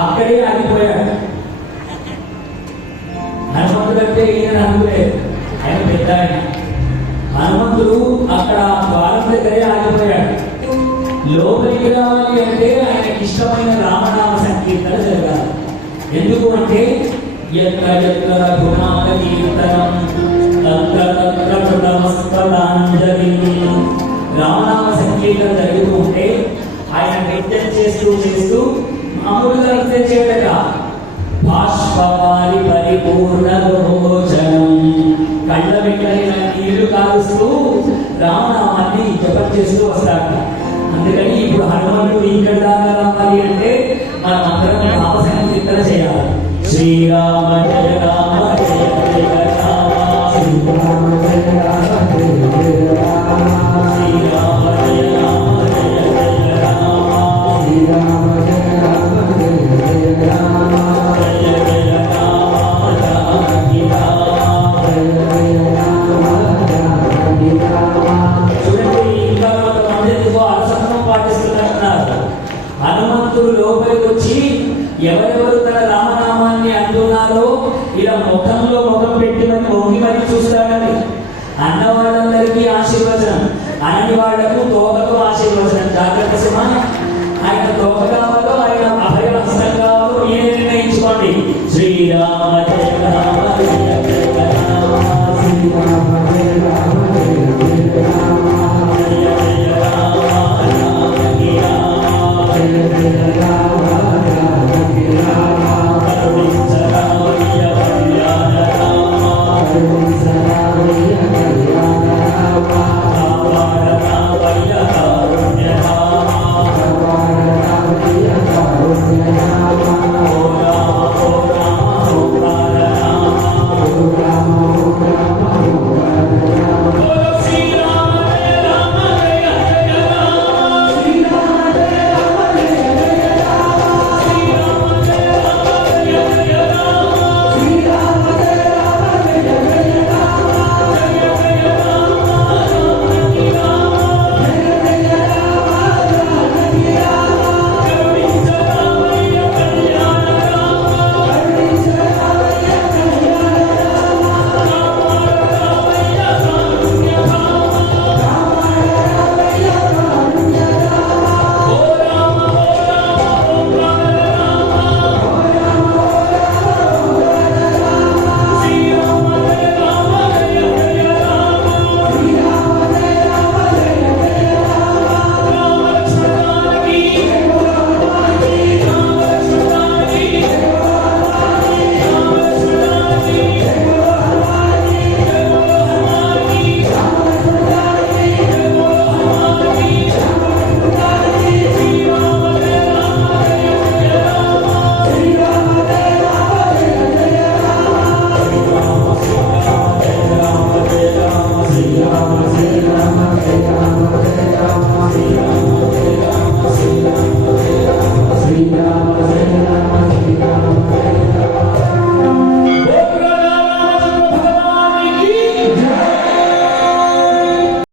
అక్కడే ఆగిపోయాడు. హనుమంతుడు అంటే ఈయన అనుకోలేదు, ఆయన పెద్ద ఆయన. హనుమంతుడు అక్కడ ద్వారం దగ్గరే ఆగిపోయాడు. లోపలికి రావాలి అంటే ఆయనకి ఇష్టమైన రామనామ సంకీర్తన జరగాలి. ఎందుకు అంటే ఎత్ర ఎత్ర రఘునాథ కీర్తనం తత్ర తత్ర కృతమస్తకాంజలి. రామనామ సంకీర్తన జరుగుతూ ఉంటే ఆయన నృత్యం చేస్తూ చేస్తూ మామూలుగా నృత్యం చేయడట. బాష్పవాలి పరిపూర్ణ భోజనం, కళ్ళ వెంటైన నీళ్లు కాలుస్తూ రామనామాన్ని జపం చేస్తూ వస్తాడు. అందుకని ఇప్పుడు హనుమంతుడు ఇక్కడ దాకా రావాలి అంటే మనం అందరం నామ సంకీర్తన చేయాలి. శ్రీరామ జయ రామ జయ జయ రామ, శ్రీరామ జయ రామ జయ జయ రామ, శ్రీరామ జయ రామ జయ జయ రామ, శ్రీరామ జయ రామ జయ జయ రామ, జయ జయ రామ జానకి రామ, జయ జయ రామ జానకి రామ. చూడండి, ఇంకా కొంతమంది అలసత్వం పాటిస్తున్నారు. హనుమంతుడు లోపలికి వచ్చి ఎవరెవరు తన రామనామాన్ని అంటున్నారో ఇలా ముఖంలో